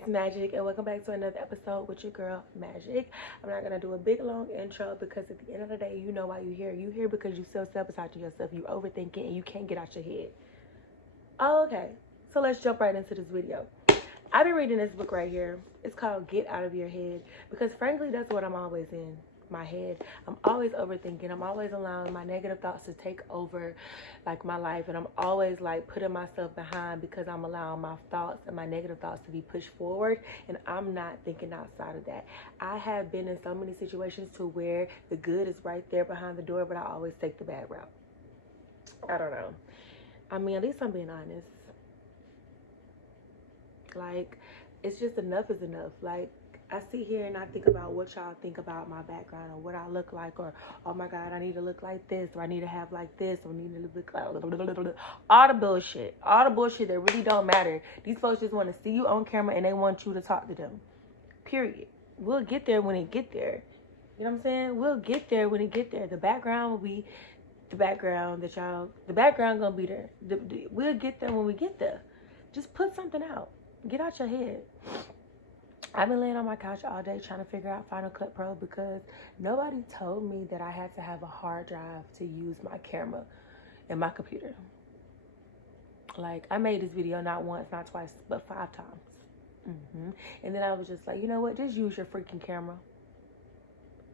it's Magic, and welcome back to another episode with your girl Magic. I'm not gonna do a big long intro because at the end of the day, you know why you're here. You're here because you self-sabotaging yourself, you overthinking, and you can't get out your head. Oh, okay, so let's jump right into this video. I've been reading this book right here. It's called Get Out of Your Head, because frankly, that's what I'm always in. My head. I'm always overthinking. I'm always allowing my negative thoughts to take over like my life, and I'm always like putting myself behind because I'm allowing my thoughts and my negative thoughts to be pushed forward, and I'm not thinking outside of that. I have been in so many situations to where the good is right there behind the door, but I always take the bad route. I don't know. I mean, at least I'm being honest. Like, it's just enough is enough. Like, I sit here and I think about what y'all think about my background or what I look like, or oh my God, I need to look like this, or I need to have like this, or I need to look like all the bullshit that really don't matter. These folks just want to see you on camera and they want you to talk to them. Period. We'll get there when it get there. You know what I'm saying? We'll get there when it get there. The background will be the background the background gonna be there. We'll get there when we get there. Just put something out. Get out your head. I've been laying on my couch all day trying to figure out Final Cut Pro because nobody told me that I had to have a hard drive to use my camera and my computer. Like, I made this video not once, not twice, but 5 times. And then I was just like, you know what? Just use your freaking camera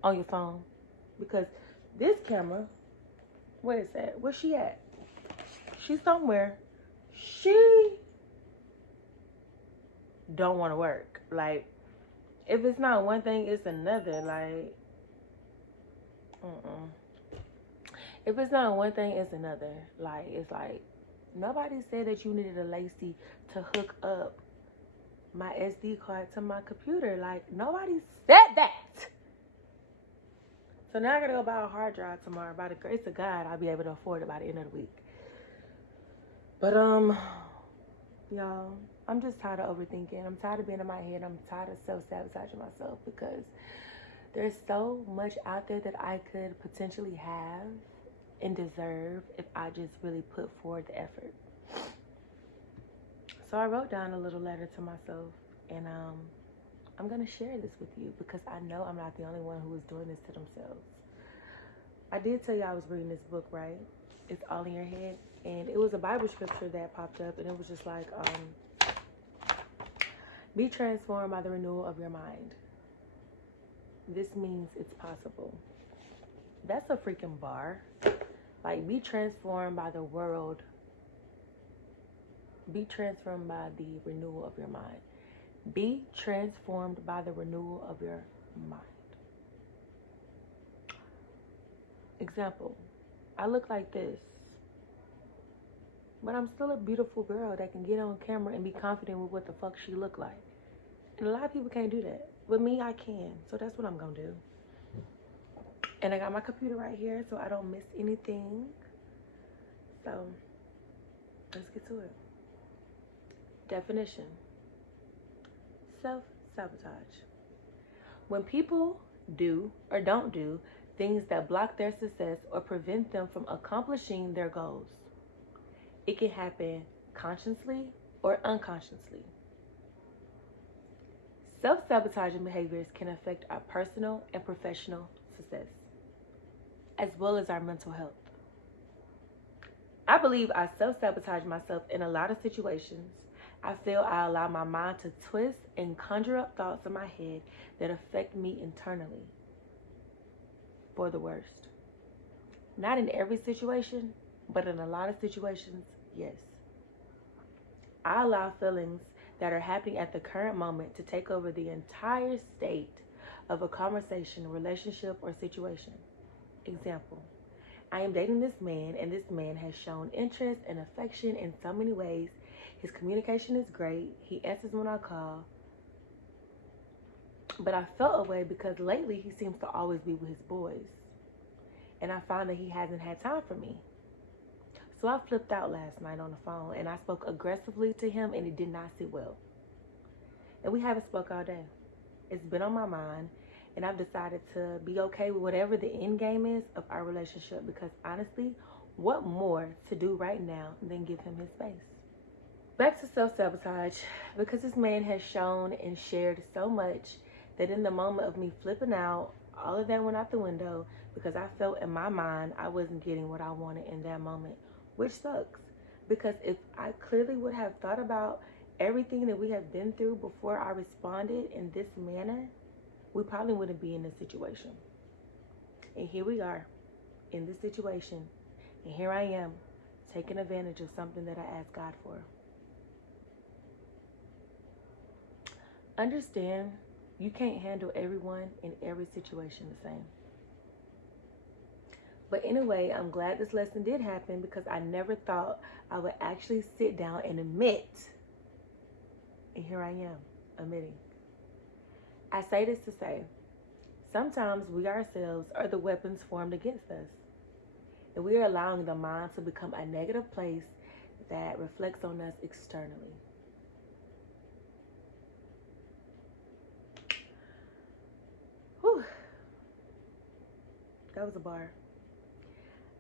on your phone. Because this camera, where is that? Where's she at? She's somewhere. She don't want to work. Like, if it's not one thing, it's another. Like, if it's not one thing, it's another. Like, it's like, nobody said that you needed a Lacey to hook up my SD card to my computer. Like, nobody said that. So now I gotta go buy a hard drive tomorrow. By the grace of God, I'll be able to afford it by the end of the week. But, y'all, I'm just tired of overthinking. I'm tired of being in my head. I'm tired of self-sabotaging myself because there's so much out there that I could potentially have and deserve if I just really put forward the effort. So I wrote down a little letter to myself, and I'm going to share this with you because I know I'm not the only one who is doing this to themselves. I did tell you I was reading this book, right? It's All in Your Head. And it was a Bible scripture that popped up, and it was just like, be transformed by the renewal of your mind. This means it's possible. That's a freaking bar. Like, be transformed by the world. Be transformed by the renewal of your mind. Be transformed by the renewal of your mind. Example, I look like this, but I'm still a beautiful girl that can get on camera and be confident with what the fuck she look like. And a lot of people can't do that. With me, I can. So that's what I'm going to do. And I got my computer right here so I don't miss anything. So let's get to it. Definition. Self-sabotage. When people do or don't do things that block their success or prevent them from accomplishing their goals. It can happen consciously or unconsciously. Self-sabotaging behaviors can affect our personal and professional success, as well as our mental health. I believe I self-sabotage myself in a lot of situations. I feel I allow my mind to twist and conjure up thoughts in my head that affect me internally for the worst. Not in every situation, but in a lot of situations, yes. I allow feelings that are happening at the current moment to take over the entire state of a conversation, relationship, or situation. Example, I am dating this man, and this man has shown interest and affection in so many ways. His communication is great. He answers when I call. But I felt away because lately he seems to always be with his boys. And I found that he hasn't had time for me. So I flipped out last night on the phone, and I spoke aggressively to him, and it did not sit well. And we haven't spoke all day. It's been on my mind, and I've decided to be okay with whatever the end game is of our relationship, because honestly, what more to do right now than give him his space? Back to self-sabotage, because this man has shown and shared so much that in the moment of me flipping out, all of that went out the window because I felt in my mind I wasn't getting what I wanted in that moment, which sucks. Because if I clearly would have thought about everything that we have been through before I responded in this manner, we probably wouldn't be in this situation. And here we are in this situation, and here I am taking advantage of something that I asked God for. Understand, you can't handle everyone in every situation the same. But anyway, I'm glad this lesson did happen because I never thought I would actually sit down and admit. And here I am, admitting. I say this to say, sometimes we ourselves are the weapons formed against us. And we are allowing the mind to become a negative place that reflects on us externally. Whew. That was a bar.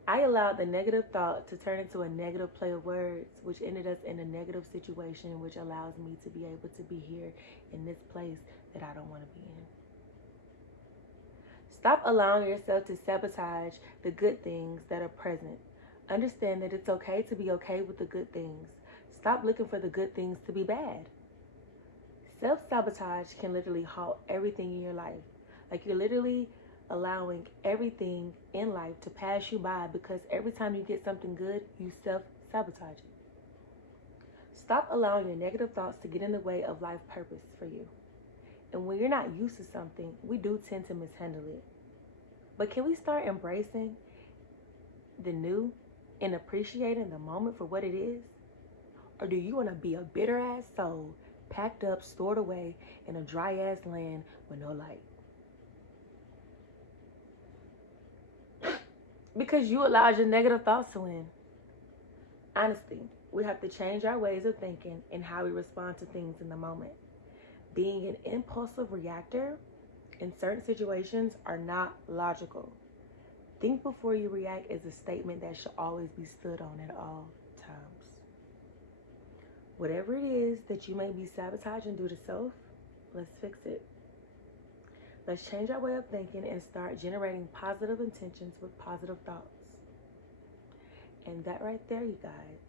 I allowed the negative thought to turn into a negative play of words, which ended us in a negative situation, which allows me to be able to be here in this place that I don't want to be in. Stop allowing yourself to sabotage the good things that are present. Understand that it's okay to be okay with the good things. Stop looking for the good things to be bad. Self-sabotage can literally halt everything in your life. Like you're literally allowing everything in life to pass you by because every time you get something good, you self-sabotage it. Stop allowing your negative thoughts to get in the way of life purpose for you. And when you're not used to something, we do tend to mishandle it. But can we start embracing the new and appreciating the moment for what it is? Or do you want to be a bitter-ass soul, packed up, stored away in a dry-ass land with no light? Because you allowed your negative thoughts to win. Honestly, we have to change our ways of thinking and how we respond to things in the moment. Being an impulsive reactor in certain situations are not logical. Think before you react is a statement that should always be stood on at all times. Whatever it is that you may be sabotaging due to self, let's fix it. Let's change our way of thinking and start generating positive intentions with positive thoughts. And that right there, you guys,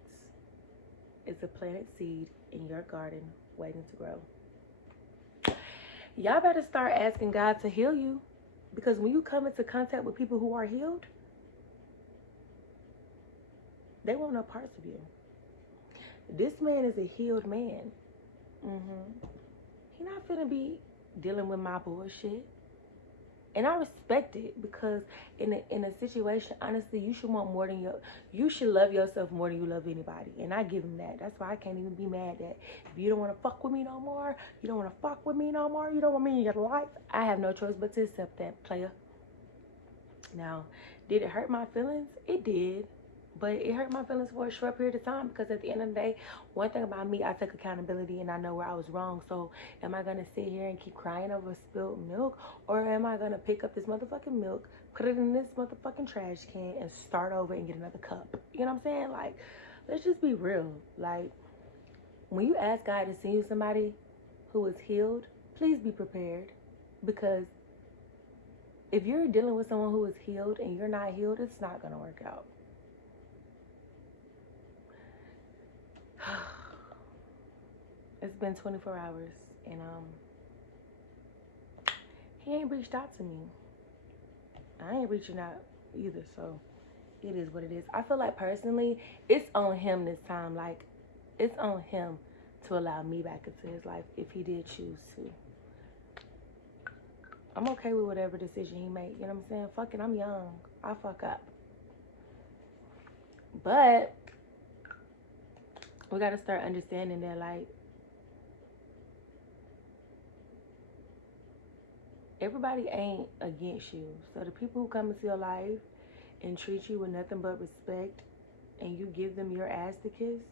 is a planted seed in your garden waiting to grow. Y'all better start asking God to heal you, because when you come into contact with people who are healed, they want no parts of you. This man is a healed man. He's not finna be dealing with my bullshit. And I respect it, because in a situation, honestly, you should want more than you should love yourself more than you love anybody. And I give him that. That's why I can't even be mad that if you don't want to fuck with me no more, you don't want to fuck with me no more, you don't want me in your life, I have no choice but to accept that, player. Now, did it hurt my feelings? It did. But it hurt my feelings for a short period of time, because at the end of the day, one thing about me, I take accountability and I know where I was wrong. So am I going to sit here and keep crying over spilled milk? Or am I going to pick up this motherfucking milk, put it in this motherfucking trash can, and start over and get another cup? You know what I'm saying? Like, let's just be real. Like, when you ask God to send you somebody who is healed, please be prepared. Because if you're dealing with someone who is healed and you're not healed, it's not going to work out. It's been 24 hours and he ain't reached out to me. I ain't reaching out either, so it is what it is. I feel like personally it's on him this time. Like, it's on him to allow me back into his life if he did choose to. I'm okay with whatever decision he make, you know what I'm saying? Fuck it, I'm young. I fuck up. But we gotta start understanding that, like, everybody ain't against you. So the people who come into your life and treat you with nothing but respect, and you give them your ass to kiss,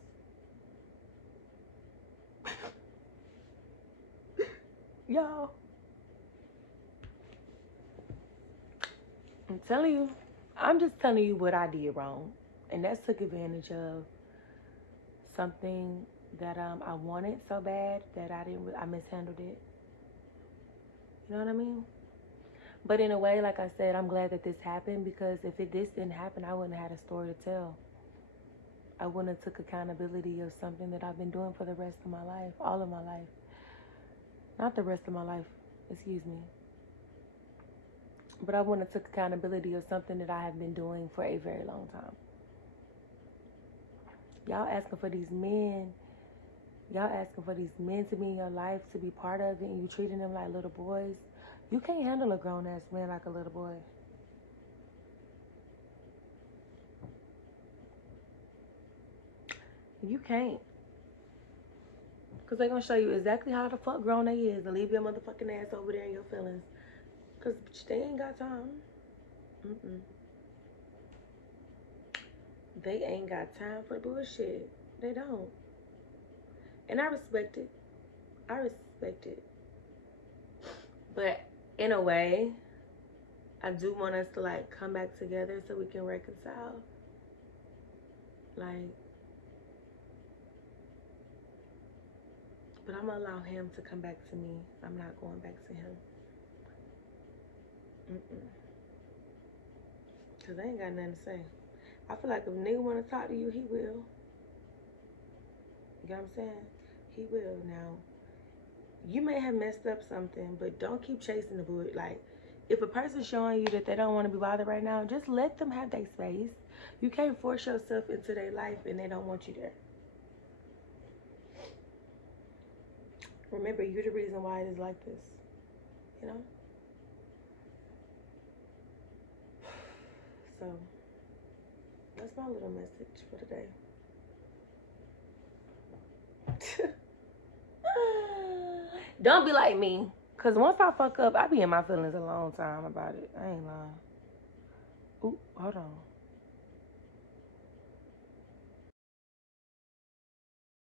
y'all, I'm telling you, I'm just telling you what I did wrong. And that's took advantage of something that I wanted so bad that I mishandled it. You know what I mean? But in a way, like I said, I'm glad that this happened, because if this didn't happen, I wouldn't have had a story to tell. I wouldn't have took accountability of something that I've been doing for the rest of my life, all of my life. Not the rest of my life, excuse me. But I wouldn't have took accountability of something that I have been doing for a very long time. Y'all asking for these men to be in your life, to be part of it, and you treating them like little boys. You can't handle a grown-ass man like a little boy. You can't. Because they're going to show you exactly how the fuck grown they is and leave your motherfucking ass over there in your feelings. Because they ain't got time. They ain't got time for bullshit. They don't. And I respect it. But in a way, I do want us to like come back together so we can reconcile. Like, but I'm gonna allow him to come back to me. I'm not going back to him. Cause I ain't got nothing to say. I feel like if a nigga wanna talk to you, he will. You know what I'm saying? He will. Now, you may have messed up something, but don't keep chasing the bull. Like, if a person's showing you that they don't want to be bothered right now, just let them have their space. You can't force yourself into their life and they don't want you there. Remember, you're the reason why it is like this. You know? So, that's my little message for today. Don't be like me. Because once I fuck up, I be in my feelings a long time about it. I ain't lying. Ooh, hold on.